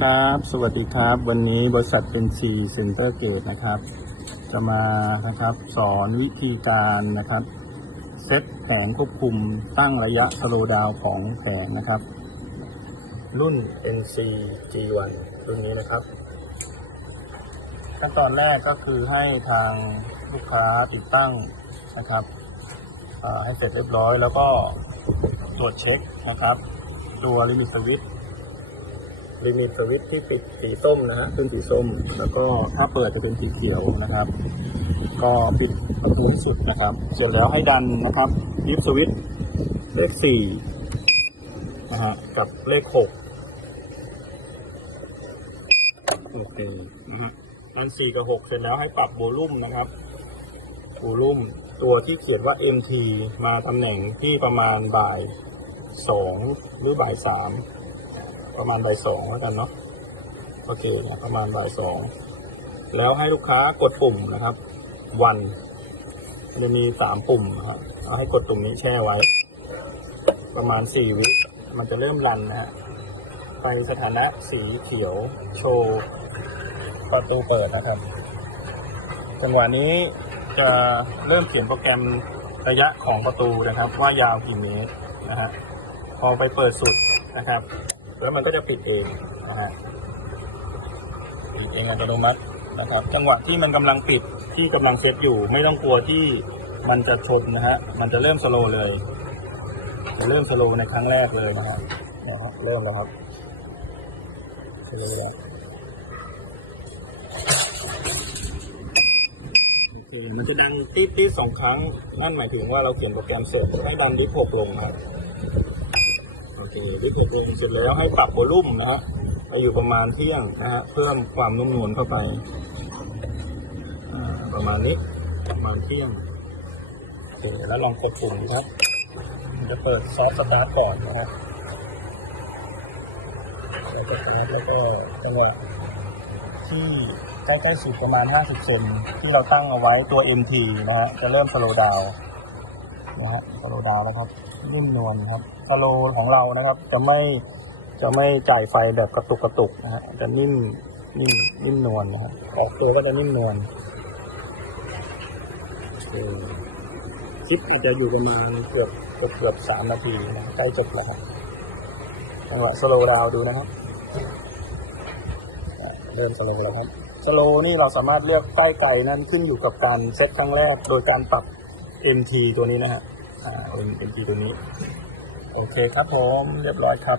ครับ สวัสดีครับ วันนี้บริษัทเป็นซีเซ็นเตอร์เกตนะครับ จะมานะครับสอนวิธีการนะครับเซตแผงควบคุมตั้งระยะสโลดาวของแผงนะครับ รุ่น NC G1 รุ่นนี้นะครับขั้นตอนแรกก็คือให้ทางลูกค้าติดตั้งนะครับให้เสร็จเรียบร้อยแล้วก็ตรวจเช็คนะครับ ตัวลิมิตสวิต ลิมิตสวิตที่ปิดสีส้มนะฮะขึ้นสีส้ม แล้วก็ถ้าเปิดจะเป็นสีเขียวนะครับ ก็ปิดประตูสุดนะครับ เสร็จแล้วให้ดันนะครับยิบสวิตเลขสี่นะฮะกับเลขหกโอเคนะฮะอันสี่กับหกเสร็จแล้วให้ปรับโวลูมนะครับโวลูมตัวที่เขียนว่า MT มาตำแหน่งที่ประมาณบ่ายสองหรือบ่ายสาม ประมาณบ่ายสองแล้วกันเนาะโอเคนะประมาณบ่ายสองแล้วให้ลูกค้ากดปุ่มนะครับ วันจะมีสามปุ่มนะครับเอาให้กดปุ่มนี้แช่ไว้ ประมาณสี่วิมันจะเริ่มรันนะฮะไปสถานะสีเขียวโชว์ประตูเปิดนะครับจังหวะนี้จะเริ่มเขียนโปรแกรมระยะของประตูนะครับ ว่ายาวกี่เมตรนะฮะพอไปเปิดสุดนะครับ แล้วมันก็จะปิดเองนะฮะปิดเองอัตโนมัตินะครับ จังหวะที่มันกำลังปิดที่กำลังเซตอยู่ ไม่ต้องกลัวที่มันจะชนนะฮะมันจะเริ่มสโลว์เลยจะเริ่มสโลว์ในครั้งแรกเลยนะฮะนะครับเริ่มแล้วครับสโลว์แล้วมันจะดังติ๊ดติ๊ดสองครั้ง นั่นหมายถึงว่าเราเขียนโปรแกรมเสร็จให้ดันดิฟหกลงครับ โอเควิกเกตเองเสร็จแล้วให้ปรับโวลุ่มนะฮะไปอยู่ประมาณเที่ยงนะฮะเพิ่มความนุ่มนวลเข้าไปประมาณนี้ประมาณเที่ยงโอเคแล้วลองกดปุ่มครับ จะเปิดซอฟต์สตาร์ทก่อนนะฮะแล้วก็สตาร์ทแล้วก็จังหวะที่ใกล้ๆสุดประมาณ 50เซนที่เราตั้งเอาไว้ตัว MT นะฮะจะเริ่มสโลว์ดาวน์ นะฮะสโลดาวแล้วครับนุ่มนวลครับสโลของเรานะครับ จะไม่จะไม่จ่ายไฟแบบกระตุกกระตุกนะฮะจะนิ่มนิ่มนิ่มนวลนะฮะออกตัวก็จะนิ่มนวลคลิปอาจจะอยู่ประมาณเกือบเกือบเกือบสามนาทีนะใกล้จบแล้วครับจังหวะสโลดาวดูนะครับเริ่มสโลแล้วครับสโลนี่เราสามารถเลือกใกล้ไกลนั้นขึ้นอยู่กับการเซตครั้งแรก โดยการปรับ MT ตัวนี้นะฮะอ่า MT ตัวนี้ โอเคครับผม เรียบร้อยครับ